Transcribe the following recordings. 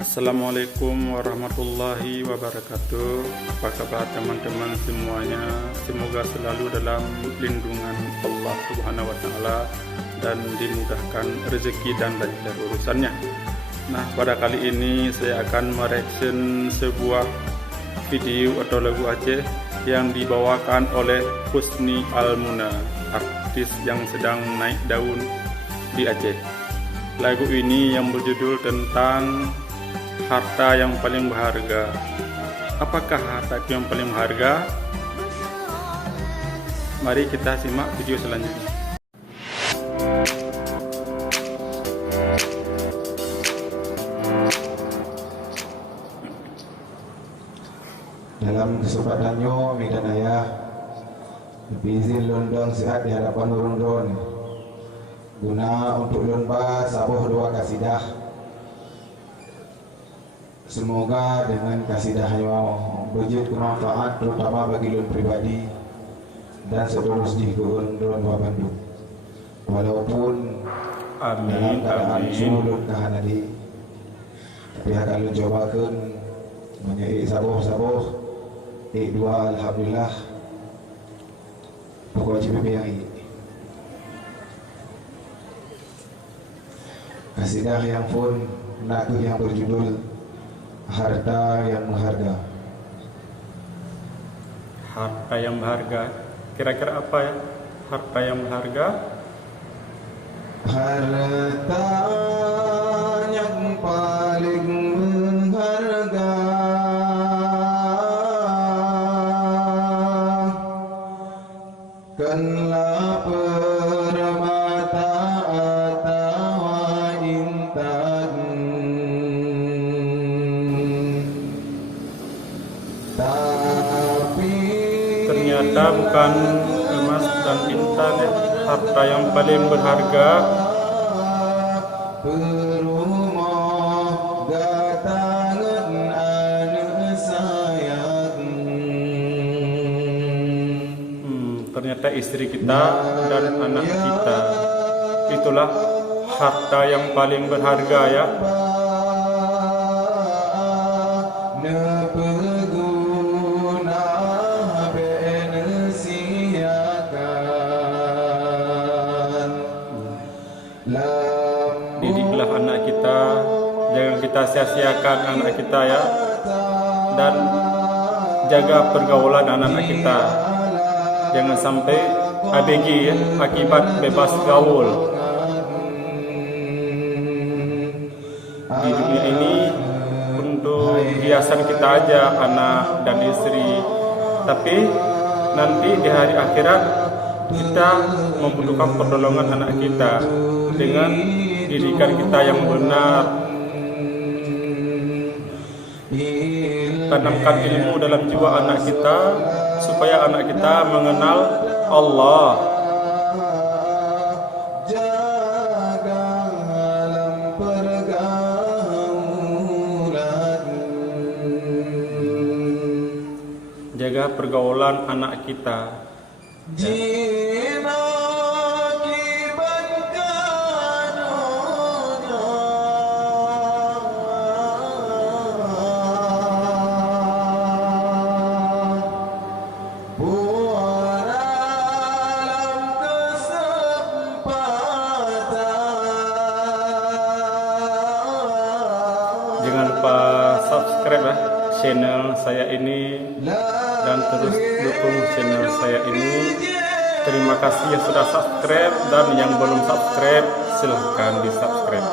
Assalamualaikum warahmatullahi wabarakatuh. Apa kabar teman-teman semuanya? Semoga selalu dalam lindungan Allah Subhanahu wa taala dan dimudahkan rezeki dan lancar urusannya. Nah, pada kali ini saya akan mereaction sebuah video atau lagu Aceh yang dibawakan oleh Husni Almuna, artis yang sedang naik daun di Aceh. Lagu ini yang berjudul tentang harta yang paling berharga. Apakah harta itu yang paling berharga? Mari kita simak video selanjutnya. Dalam kesempatannya dan ayah izin london sihat di hadapan urun-urun guna untuk lomba sabuh dua kasidah. Semoga dengan kasidahnya berjid bermanfaat terutama bagi lun pribadi dan seterusnya ke urun-urun Bandung. Walaupun dalam keadaan sulut kahanadi, tapi akan lun cobakan menyai sabuh-sabuh dua alhamdulillah pokok CPPI. Kasidah yang pun lagu yang berjudul harta yang berharga. Harta yang berharga. Kira-kira apa ya? Harta yang berharga? Harta yang paling berharga kenlah permata atau intan, tapi Ternyata bukan emas dan intan ya. Harta yang paling berharga berumah gatangan anak sayang. Ternyata istri kita dan anak kita. Itulah harta yang paling berharga ya. Didiklah anak kita, jangan kita sia-siakan anak kita ya, dan jaga pergaulan anak-anak kita, jangan sampai ABG ya, akibat bebas gaul. Di dunia ini untuk hiasan kita aja anak dan istri, tapi nanti di hari akhirat kita membutuhkan pertolongan anak kita dengan didikan kita yang benar. Tanamkan ilmu dalam jiwa anak kita supaya anak kita mengenal Allah. Jaga pergaulan anak kita. Jangan lupa subscribe ya channel saya ini dan terus dukung channel saya ini. Terima kasih yang sudah subscribe dan yang belum subscribe silahkan di subscribe.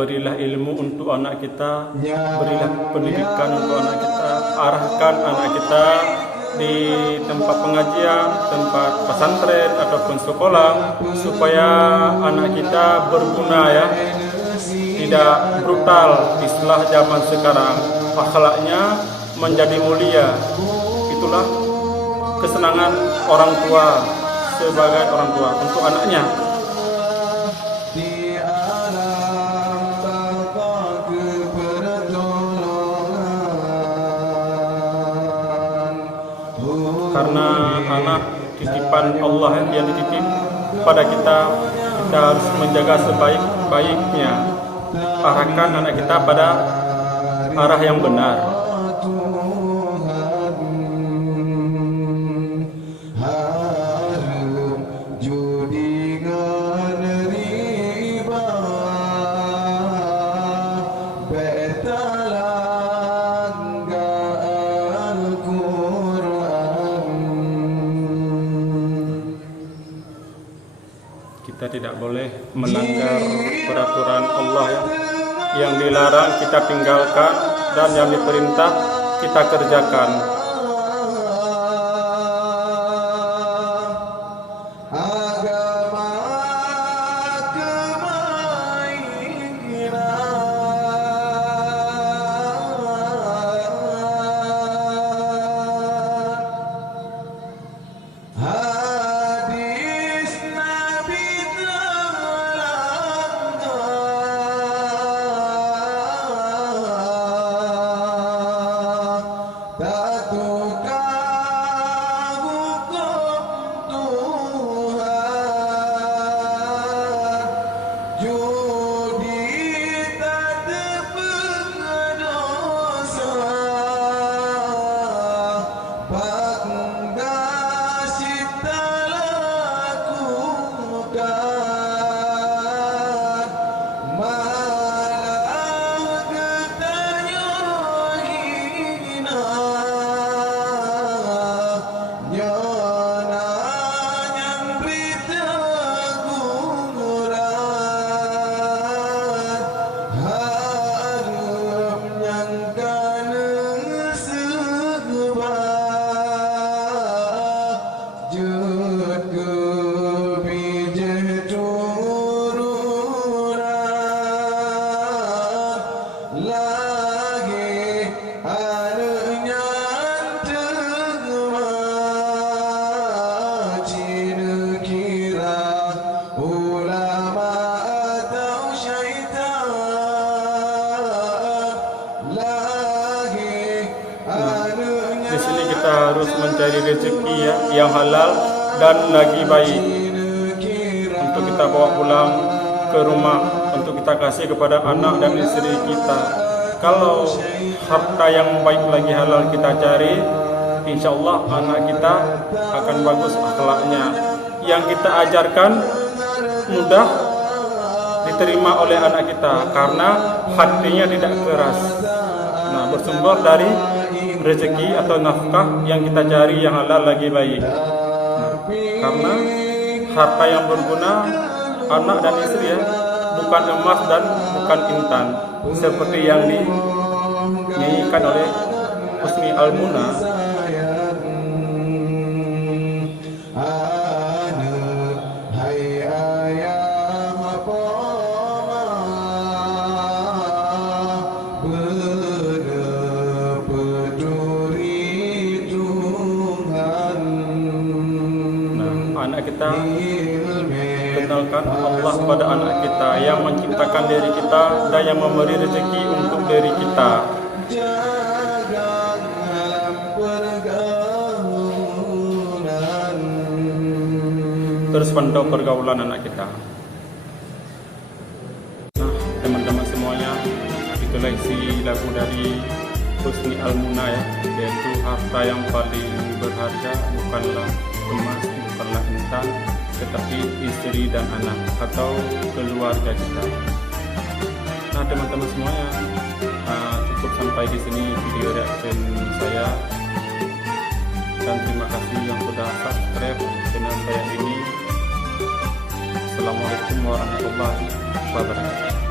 berilah ilmu untuk anak kita, berilah pendidikan untuk anak kita, arahkan anak kita di tempat pengajian, tempat pesantren ataupun sekolah, supaya anak kita berguna ya, tidak brutal. Istilah zaman sekarang, akhlaknya menjadi mulia. Itulah kesenangan orang tua sebagai orang tua untuk anaknya. Karena anak titipan Allah yang dititip pada kita, kita harus menjaga sebaik-baiknya. Arahkan anak kita pada arah yang benar. Kita tidak boleh melanggar peraturan Allah ya. Yang dilarang kita tinggalkan, dan yang diperintah kita kerjakan. Di sini kita harus mencari rezeki ya, yang halal dan lagi baik, untuk kita bawa pulang ke rumah, untuk kita kasih kepada anak dan istri kita. Kalau harta yang baik lagi halal kita cari, insya Allah anak kita akan bagus akhlaknya. Yang kita ajarkan mudah diterima oleh anak kita karena hatinya tidak keras. Nah, bersumber dari rezeki atau nafkah yang kita cari yang halal lagi baik. Nah, karena harta yang berguna anak dan istri ya, bukan emas dan bukan intan, seperti yang dinyanyikan oleh Husni Al-Muna. Anak kita, kenalkan Allah pada anak kita yang menciptakan diri kita dan yang memberi rezeki untuk diri kita. Terus pantau pergaulan anak kita. Nah, teman-teman semuanya, itulah isi lagu dari Husni Al-Muna ya, yaitu harta yang paling berharga bukanlah emas, bukanlah intan, tetapi istri dan anak atau keluarga kita. Nah, teman-teman semuanya, cukup sampai di sini video reaction saya, dan terima kasih yang sudah subscribe channel saya ini. Assalamualaikum warahmatullahi wabarakatuh.